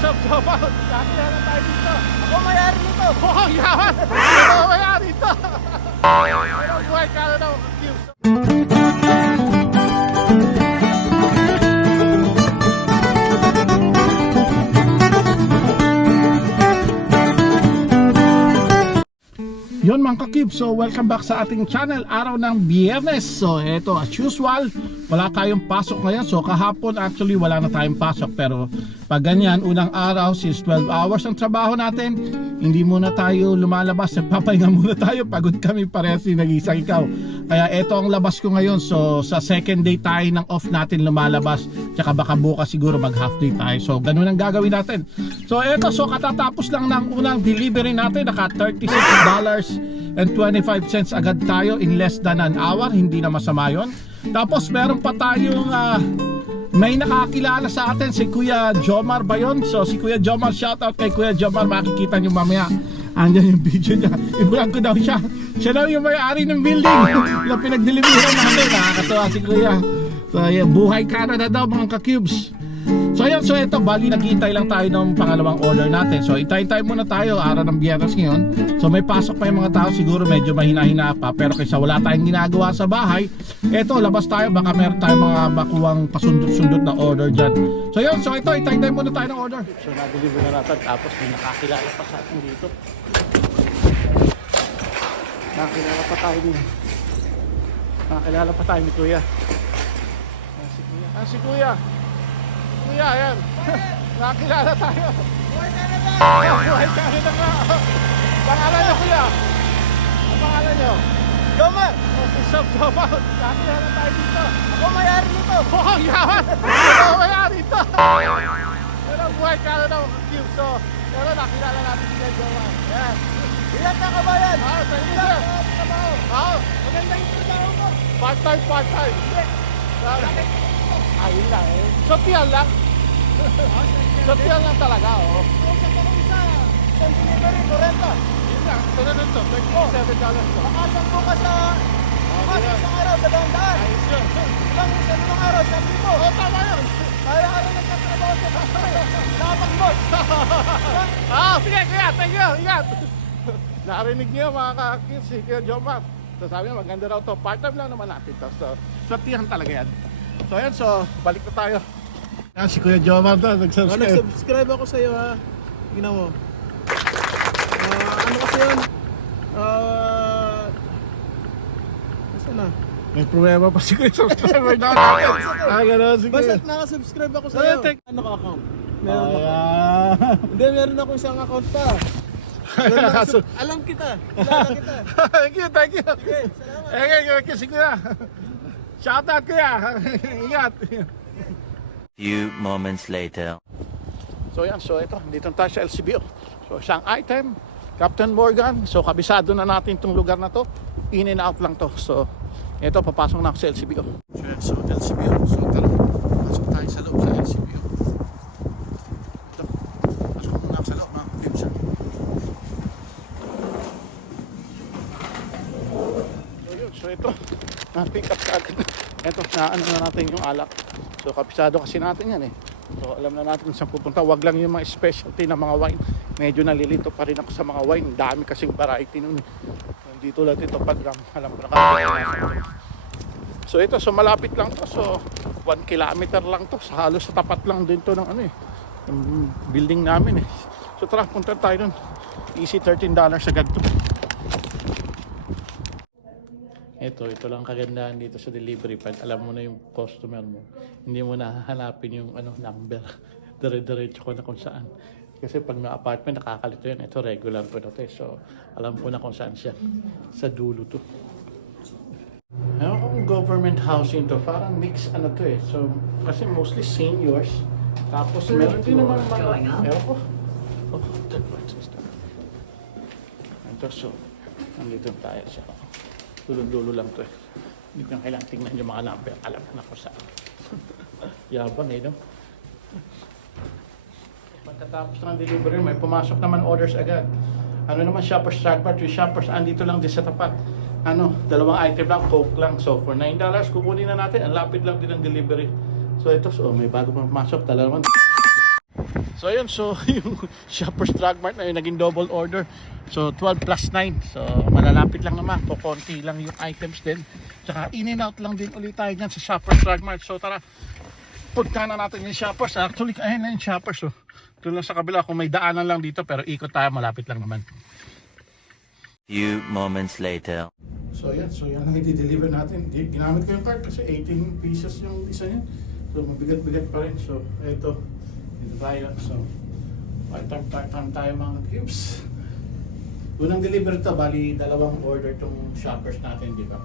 Dati na lang tayo dito. Ako mayari nito. Oh, yaman! Ba yan dito? Ano buhay ka na daw? Yon mga ka-cube, so welcome back sa ating channel araw ng biyernes So eto as usual, wala tayong pasok ngayon. So kahapon actually wala na tayong pasok. Pero pag ganyan, unang araw since 12 hours ang trabaho natin Hindi muna tayo lumalabas, nagpapahinga muna tayo. Pagod kami parehas ni nag-isang ikaw. Kaya eto ang labas ko ngayon. So sa second day tayo ng off natin lumalabas. Tsaka baka bukas siguro mag half day tayo. So ganun ang gagawin natin. So eto, so katatapos lang ng unang delivery natin. Naka 36 dollars and 25 cents agad tayo in less than an hour. Hindi na masama yun tapos meron pa tayong ah, may nakakilala sa atin si Kuya Jomar ba yun? so si Kuya Jomar shoutout kay Kuya Jomar makikita nyo mamaya. Andyan yung video niya. I-vlog ko daw siya. Siya daw yung may-ari ng building na pinagdelivera natin. Nakakatawa si Kuya. So yeah, buhay Canada daw mga ka-cubes So ayun, so ito, bali naghihintay lang tayo ng pangalawang order natin. So itay-tay muna tayo, araw ng biyernes ngayon. So may pasok pa yung mga tao, siguro medyo mahina-hina pa. Pero kaysa wala tayong ginagawa sa bahay, eto, labas tayo, baka meron tayong mga bakuwang pasundot-sundot na order dyan. So yun, so ito, itay-tay muna tayo ng order. So na-deliver na natin, tapos may nakakilala pa sa atin dito. Nakakilala pa tayo din. Nakakilala pa tayo ni Kuya. Ah, si Kuya. Ah, si Kuya. Kuya, ayan. Nakakilala tayo. Buhay ka na ba? Ah, Buhay na nga. Pangalan niyo, Kuya. Ang pangalan niyo? Jomar, Oh, si Sob Jopa. Nakakilala tayo dito. ako mayari nito. Oh, yaman! Ba yan dito? Pero buhay ka rin ng cube. So, pero nakilala natin si Jopa. Ayan. Ilan na kabayan? Ah, you, Ilan sir. Ah, Maganda yung trabaho mo. part-time, part-time. Ayun lang eh. Sopian lang. Sopian lang talaga, oh. Kausap ako isa. Isang delivery, 40. Yun lang. Ito na nun to. $27 to. Nakasampo ka sa... Yeah. isang araw, dalawang daan. Ayos yun. Ilang isa ng araw, sabi mo. Oo, tama yun. Kaya ka rin nagtatrabaho sa factory. Nakapag boss. Ah, sige, kuya. Thank you. Ingat. Narinig niyo mga kakip si Kuya Jomar. So sabi niya maganda raw to. Part-time lang naman natin to. So, swatihan talaga yan. So ayan, so balik na tayo. Yan, si Kuya Jomar to. Oh, Nag-subscribe. nag-subscribe ako sa iyo ha. Tingnan mo. Ah, ano kasi yun? Ah... Nasaan na? May problema pa si Kuya subscriber na. Ah, gano'n. Sige. Basta naka-subscribe ako sa Ay, iyo. tek- Ano ka account? Meron ako. Ah. Hindi, meron ako isang account pa. Meron ako Alam kita. Kilala kita. thank you, thank you. Okay, salamat. Eh, eh, eh, si Kuya. Shoutout Kuya. Ingat. Few moments later. So yan, so ito, dito na tayo sa LCBO. So isang item, Captain Morgan. So kabisado na natin itong lugar na to. In and out lang to. So ito, papasok na ako sa LCBO. So yan, so LCBO. So tara, pasok tayo sa loob sa LCBO. Ito, pasok muna ako sa loob mga kabibsa. So yun, so ito, na-pick up ka agad. Ito, na ano na natin yung alak. So kabisado kasi natin yan eh. So alam na natin kung saan pupunta. Wag lang yung mga specialty na mga wine. Medyo nalilito pa rin ako sa mga wine. Dami kasing variety nun. eh. Dito lang ito pag. Alam ko na kaya. So ito, so malapit lang to. So 1 kilometer lang to. Sa halos sa tapat lang din to ng ano eh. Yung building namin eh. So tara, punta tayo dun. Easy $13 agad to. Ito, ito lang kagandahan dito sa delivery. Pag alam mo na yung customer mo, hindi mo na hahanapin yung ano, number. Dire-diretso ko na kung saan. Kasi pag na apartment, nakakalito yan. Ito, regular ko na to. eh. So, alam ko na kung saan siya. Sa dulo to. Ewan kung government housing to. Parang mix ano to eh. So, kasi mostly seniors. Tapos meron din naman mga... Ewan ko. Oh, floor system. Ito, so, nandito tayo siya. Dulo-dulo lang to eh. Hindi ko kailangan tingnan yung mga number. Alam ko na kung saan. Yabang eh, no? Pagkatapos ng delivery, may pumasok naman orders agad. Ano naman, shoppers Stradbart, yung shoppers andito lang din sa tapat. Ano, dalawang item lang, coke lang. So, for $9, kukunin na natin. Ang lapit lang din ang delivery. So, ito, so, may bago pa pumasok. Naman. So ayun, so yung Shoppers Drug Mart na yun, naging double order. So 12 plus 9. So malalapit lang naman. Po konti lang yung items din. Tsaka in and out lang din ulit tayo dyan sa Shoppers Drug Mart. So tara, punta na natin yung Shoppers. Actually, ayun na yung Shoppers. So, doon lang sa kabila. Kung may daanan lang dito, pero ikot tayo, malapit lang naman. Few moments later. So yan, so yan ang i-deliver natin. Ginamit ko yung card kasi 18 pieces yung isa niya. So mabigat-bigat pa rin. So eto, dito tayo. So part-time part-time tayo mga cubes. Unang deliver to, bali dalawang order tong shoppers natin, di ba?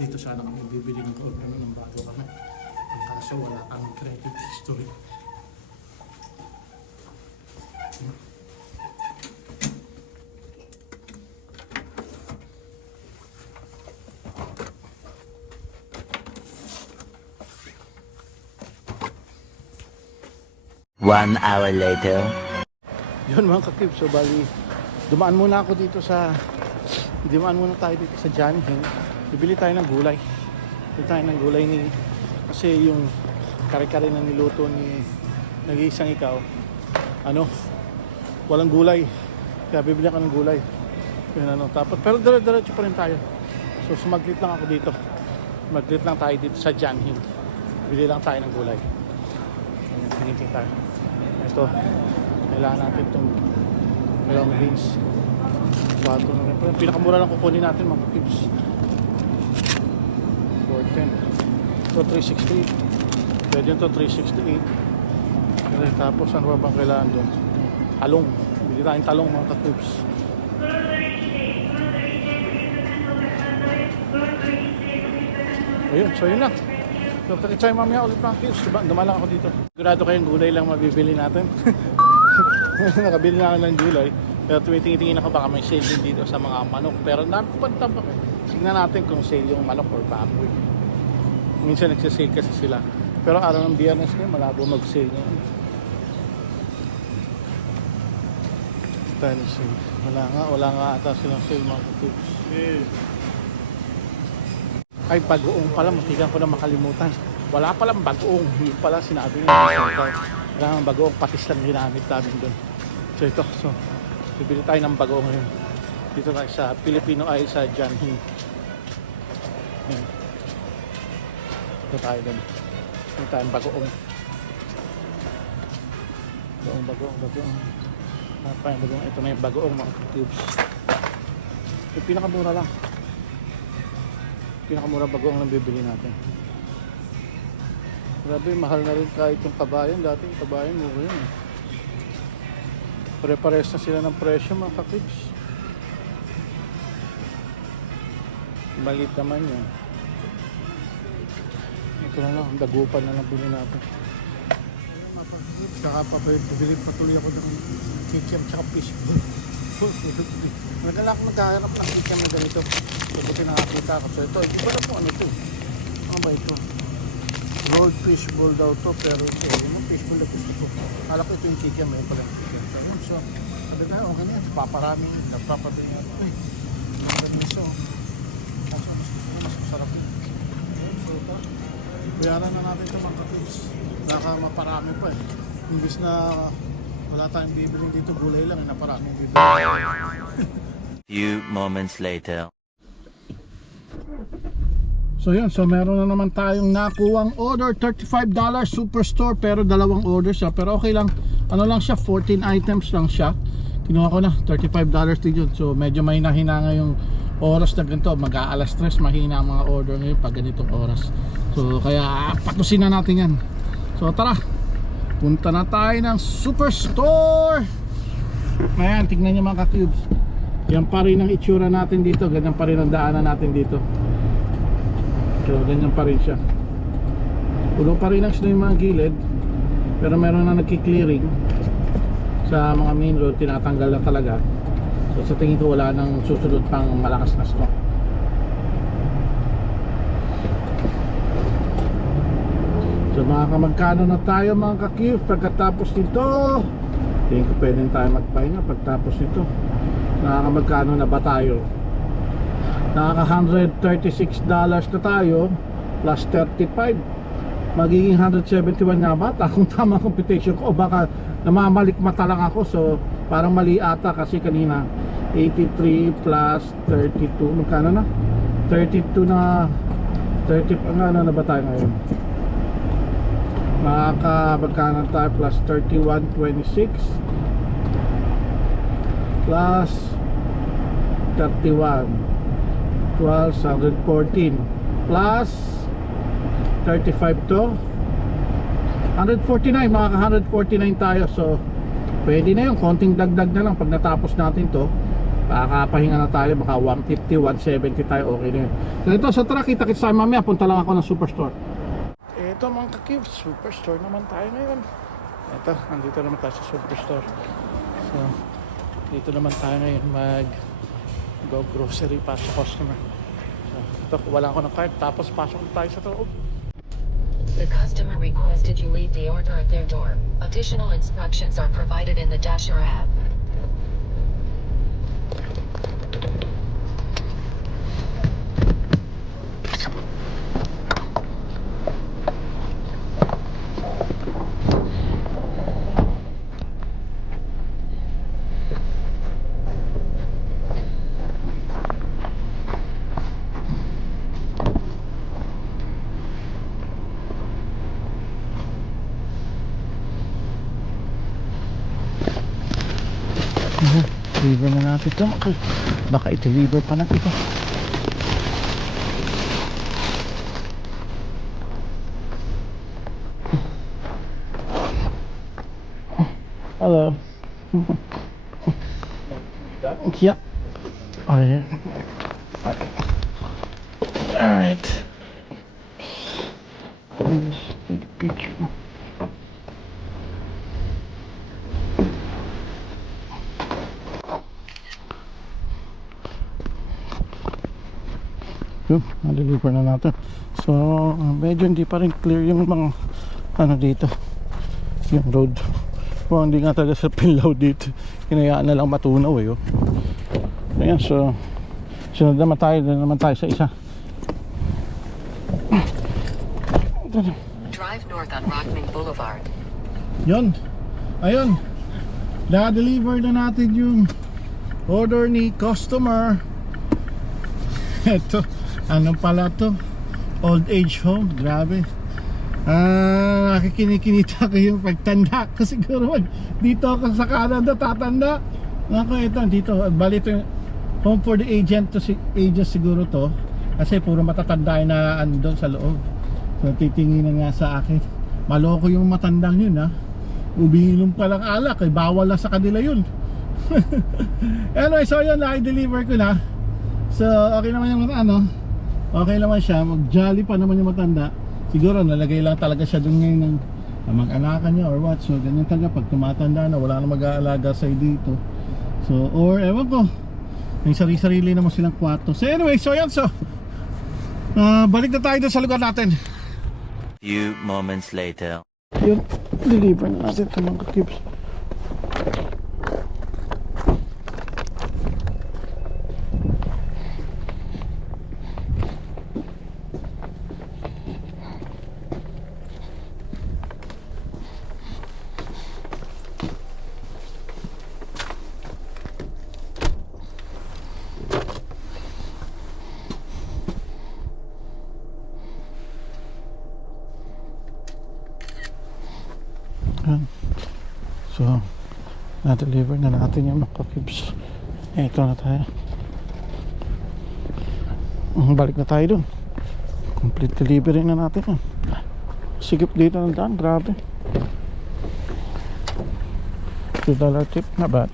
Dito sana kami bibili ng order ng bago kami. Ang kaso wala kang credit history. One hour later. Yun mga kakib, so bali, dumaan muna ako dito sa, dumaan muna tayo dito sa Johnny Hill. Bibili tayo ng gulay. Bibili tayo ng gulay ni, kasi yung kare-kare na niluto ni nag-iisang ikaw, ano, walang gulay. Kaya bibili ako ng gulay. Yun ano, tapos, pero dire-diretso pa rin tayo. So sumaglit lang ako dito. Sumaglit lang tayo dito sa John Hill. Bili lang tayo ng gulay. Tinitin tayo. Ito, kailangan natin itong long beans. Bato na rin. Pinakamura lang kukunin natin mga pips. 410. Ito 368. Pwede ito 368. Okay, tapos ano ba bang kailangan doon? Talong. Bili tayong talong mga kapips. Ayun, so yun lang. So, tayo mamaya ulit mga kids. Diba? Dumaan lang ako dito. Sigurado kayong gulay lang mabibili natin. Nakabili na ako ng gulay. Pero tumitingin-tingin ako baka may sale din dito sa mga manok. Pero napapantabak eh. Tingnan natin kung sale yung manok or baboy. Minsan nagsisale kasi sila. Pero araw ng biyernes ngayon, malabo mag-sale ngayon. Tayo sale. Wala nga, wala nga ata silang sale mga kids. Ay, bagoong pala. Matigan ko na makalimutan. Wala palang bagoong. Hindi pala sinabi niya. Wala nang bagoong. Patis lang ginamit namin doon. So ito. So, bibili tayo ng bagoong ngayon. Dito tayo sa Filipino ay sa John Hing. Ayan. Dito tayo doon. Dito tayo ng bagoong. Bagoong, bagoong, bagoong. Ano pa bagoong? Ito na yung bagoong mga cubes. Yung pinakamura lang pinakamura bagoong lang bibili natin. Grabe, mahal na rin kahit yung kabayan. Dati yung kabayan, mura yun. eh. Pare-pares na sila ng presyo mga kakids. Maliit naman yun. Ito na lang, dagupan na lang bili natin. Saka pabili patuloy ako ng chicken tsaka fishball. Nagala ako nagkaharap ng chicken na ganito. So, buti nakakita ako. So, ito, iba na po ano to. Ano ba ito? Rolled fishball daw to, pero ito, yung fishball na gusto ko. Kala ko ito yung chicken, may pala yung chicken. So, yun, so, sabi na, okay na yan. Paparami, nagpapabili nga ito eh. Yung permiso. Kaso, mas, mas masarap yun. So, ito. Bayaran na natin ito mga katips. Naka maparami pa eh. Imbis na wala tayong bibili dito, gulay lang, eh, naparami yung bibili. Few moments later. So yun, so meron na naman tayong nakuwang order, $35 superstore pero dalawang order siya. Pero okay lang, ano lang siya, 14 items lang siya. Kinuha ko na, $35 din yun. So medyo may nahina nga yung oras na ganito. Mag-aalas 3, mahina ang mga order ngayon pag ganitong oras. So kaya patusin na natin yan. So tara, punta na tayo ng superstore. Ayan, tignan nyo mga ka-cubes. Yan pa rin ang itsura natin dito. Ganyan pa rin ang daanan natin dito. So ganyan pa rin siya Puno pa rin ang snow yung mga gilid Pero meron na nagki-clearing Sa mga main road Tinatanggal na talaga So sa tingin ko wala nang susunod pang malakas na snow So mga kamagkano na tayo mga kakif Pagkatapos nito Tingin ko pwede tayo magpahinga Pagtapos nito. Mga kamagkano na ba tayo? Nakaka 136 dollars na tayo plus 35 magiging 171 nga ba? Kung tama computation ko. O baka namamalik mata lang ako. So parang mali ata kasi kanina. 83 plus 32 magkano na? 32 na 30 ang ano na ba tayo ngayon? Nakaka magkano tayo plus 31 26 plus 31 12 114 plus 35 to 149 makaka 149 tayo. So pwede na yun. Konting dagdag na lang. Pag natapos natin to Makakapahinga na tayo. Baka 150 170 tayo. Okay na yun. So ito sa truck kita kita tayo mamaya. Punta lang ako ng superstore ito mga kakib superstore naman tayo ngayon ito nandito naman tayo sa superstore so dito naman tayo ngayon mag go grocery pa sa customer so ito wala ako ng card tapos pasok tayo sa loob The customer requested you leave the order at their door. Additional instructions are provided in the Dasher app. Deliver na natin ito. Baka i-deliver pa ng iba. Hello. yeah. Oh, yeah. Alright. Take yun, na-deliver na natin. So medyo hindi pa rin clear yung mga ano dito yung road well, hindi nga talaga sa pinlaw dito kinayaan na lang matunaw eh oh. ayan so sunod naman tayo doon naman tayo sa isa. Drive north on Rockman Boulevard. yun. Ayun. Na-deliver na natin yung order ni customer. Eto ano pala to? Old age home grabe. Ah nakikinikinita ko yung pagtanda ko siguro. Dito ako sa Canada tatanda. Ako ito dito. Bali ito yung home for the agent to si ages siguro to. Kasi puro matatanda na andun sa loob. So titingin nga sa akin. Maloko yung matandang yun ha? Umiinom pa lang alak eh bawal lang sa kanila yun. Anyway so yun na-deliver ko na. So okay naman yung ano okay naman siya mag jolly pa naman yung matanda. Siguro nalagay lang talaga siya dun ngayon ng mag-anakan niya or what. So ganyan talaga pag tumatanda na wala na mag-aalaga sa'yo dito. So or ewan ko may sarili-sarili naman silang kwarto. So anyway so yan so ah, balik na tayo dun sa lugar natin. Few moments later. yun deliver na natin ito mga kips Yan. So, na-deliver na natin yung mga cubes. Ito na tayo. Mm, Balik na tayo dun. Complete delivery na natin. Sigip dito ng daan, grabe. 2 dollar tip, not bad.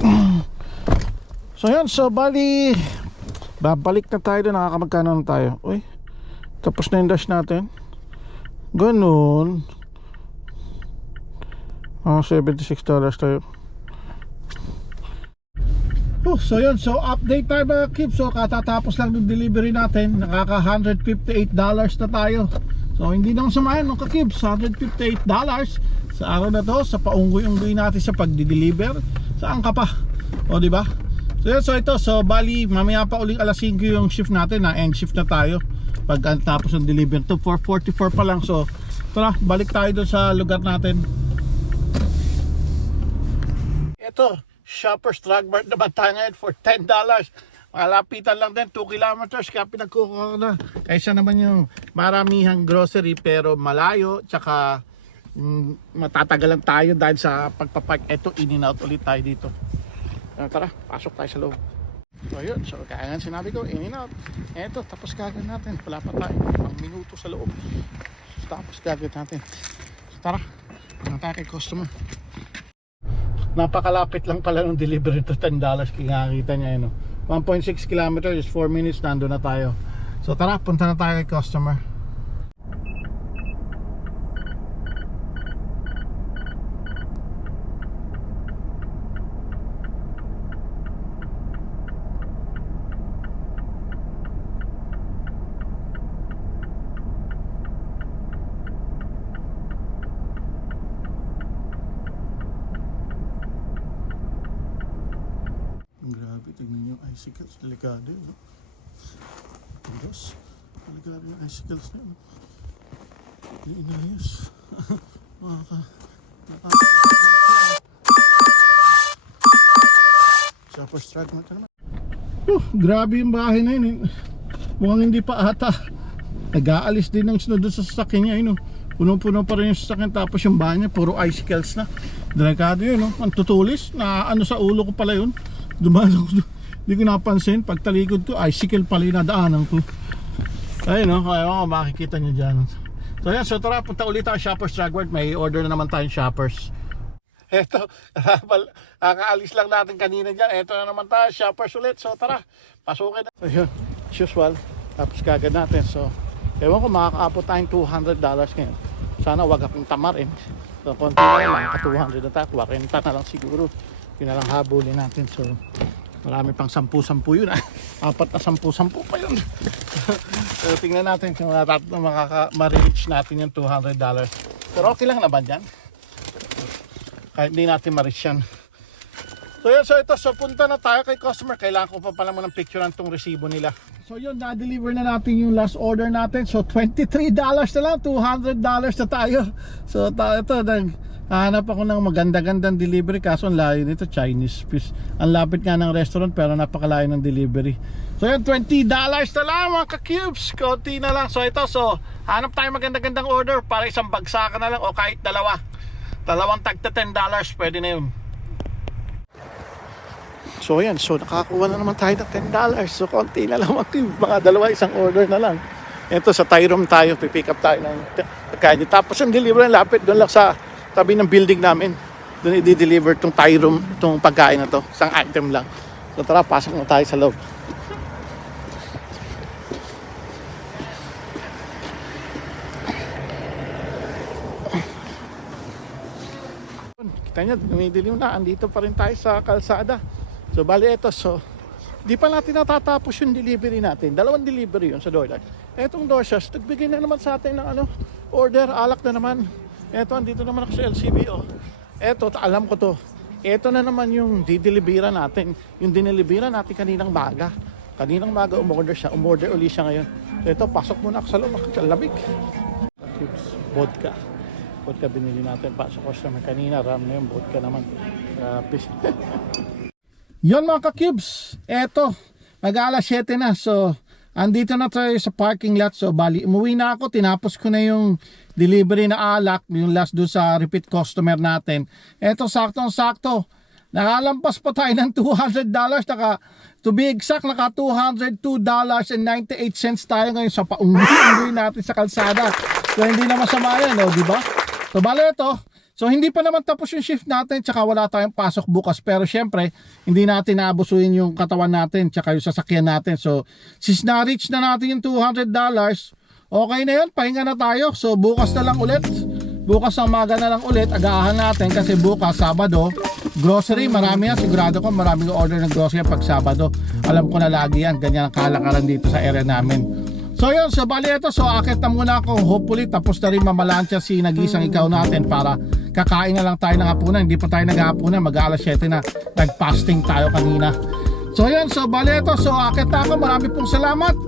So yan, so bali babalik na tayo doon, nakakamagkano na tayo. Uy, tapos na yung dash natin. Ganun. Ah, 76 dollars tayo. Oh, so yun, so update tayo mga kids So katatapos lang ng delivery natin Nakaka 158 dollars na tayo So hindi nang samayan mga kakibs 158 dollars Sa araw na to Sa paunggoy-unggoy natin sa pagdi-deliver Saan ka pa? O di ba? So yun, so ito, so bali mamaya pa uling alas 5 yung shift natin na end shift na tayo pag tapos ng delivery to 444 pa lang. So tara balik tayo doon sa lugar natin. Ito Shoppers Drug Mart naman tayo for $10 Malapitan lang din 2 kilometers. Kaya pinagkukuha ko na. Kaysa naman yung maramihang grocery pero malayo tsaka mm, matatagalan tayo dahil sa pagpapark. Eto in and out ulit tayo dito. Tara pasok tayo sa loob so yun. So kaya nga sinabi ko in and out. Eto tapos gagawin natin. Wala pa tayo. Pang minuto sa loob. So, tapos gagawin natin. So, tara. Ano tayo kay customer? Napakalapit lang pala ng delivery to $10 kikakita niya yun no? 1.6 kilometers is 4 minutes. Nando na tayo. So tara. Punta na tayo kay customer Grabe, tignan niyo yung icicles. Delikado yun, no? Diyos, delikado yung icicles na yun. Hindi inayos. Maka... Naka... Shopper's truck mo ito naman. Uh, grabe yung bahay na yun. eh. Mukhang hindi pa ata. Nag-aalis din ng snow doon sa sasakyan niya. Yun, oh. Puno-puno pa rin yung sasakyan tapos yung bahay niya puro icicles na. Delikado yun, no? Ang tutulis. Na ano sa ulo ko pala yun. Dumaan ako doon. Hindi ko napansin. Pagtalikod ko, icicle pala yung nadaanan ko. Ayun, no? Kaya ako makikita niyo dyan. So yan, so tara, punta ulit tayo Shoppers Drug Mart. May order na naman tayong shoppers. Eto, kakaalis lang natin kanina dyan. Eto na naman tayo, shoppers ulit. So tara, pasukin na. So yun, as usual, tapos kagad natin. So, ewan ko, makakaabot tayong $200 ngayon. Sana wag akong tamarin. So, konti na lang, makaka 200 na tayo. 40 na lang siguro. Yun na lang habulin natin. So, marami pang 10-10 yun. ah. Apat na 10-10 pa yun. so, tingnan natin kung matat- makaka- ma-reach natin yung $200. Pero okay lang naman yan kahit hindi natin ma-reach yan. So yun, so ito, so punta na tayo kay customer. Kailangan ko pa pala mo ng picture ng tong resibo nila. So yun, na-deliver na natin yung last order natin. So $23 na lang, $200 na tayo. So ito, nag hanap ako ng maganda-gandang delivery kaso ang layo nito, Chinese fish. Ang lapit nga ng restaurant pero napakalayo ng delivery. So yun, $20 na lang mga ka-cubes. Konti na lang. So ito, so hanap tayo maganda-gandang order para isang bagsakan na lang o kahit dalawa. Dalawang tagta $10, pwede na yun. So yan, so nakakuha na naman tayo ng $10. So konti na lang mga mga dalawa isang order na lang. Ito sa Tyrom tayo, pipick up tayo ng pagkain. Tapos ang deliver ng lapit doon lang sa tabi ng building namin. Doon i-deliver tong Tyrom, tong pagkain na to. Isang item lang. So tara, pasok na tayo sa loob. Kita nyo, dumidilim na. Andito pa rin tayo sa kalsada. So, bali ito. So, di pa natin natatapos yung delivery natin. Dalawang delivery yun sa DoorDash. Etong DoorDash, nagbigay na naman sa atin ng ano, order. Alak na naman. Eto, andito naman ako sa LCBO. Eto, ta- alam ko to. Eto na naman yung didelibera natin. Yung dinilibera natin kaninang maga. Kaninang maga umorder siya. Umorder uli siya ngayon. Ito, pasok muna ako sa loob. Lamig. Chips, vodka. Vodka binili natin pa sa customer kanina. Ram na yun, vodka naman. Grabe. Yon mga ka-cubes, eto, mag-alas 7 na. So, andito na tayo sa parking lot. So, bali, umuwi na ako. Tinapos ko na yung delivery na alak, yung last do sa repeat customer natin. Eto, saktong-sakto. Nakalampas pa tayo ng $200. Naka, to be exact, naka $202.98 tayo ngayon sa paungwi natin sa kalsada. So, hindi na masama yan, no? di ba? So, bale ito, So hindi pa naman tapos yung shift natin tsaka wala tayong pasok bukas pero syempre hindi natin naabusuin yung katawan natin tsaka yung sasakyan natin. So since na-reach na natin yung $200 okay na yun, pahinga na tayo. So bukas na lang ulit. Bukas ang maga na lang ulit, agahan natin kasi bukas, Sabado, grocery, marami yan. Sigurado ko marami order ng grocery pag Sabado. Alam ko na lagi yan, ganyan ang kalakaran dito sa area namin. So yun, so bali ito, so akit na muna ako. Hopefully, tapos na rin mamalansya si nagisang ikaw natin para kakain na lang tayo ng hapunan. Hindi pa tayo naghahapunan, mag alas 7 na. Nag-fasting tayo kanina. So yun, so bali ito, so akit na ako. Marami pong salamat.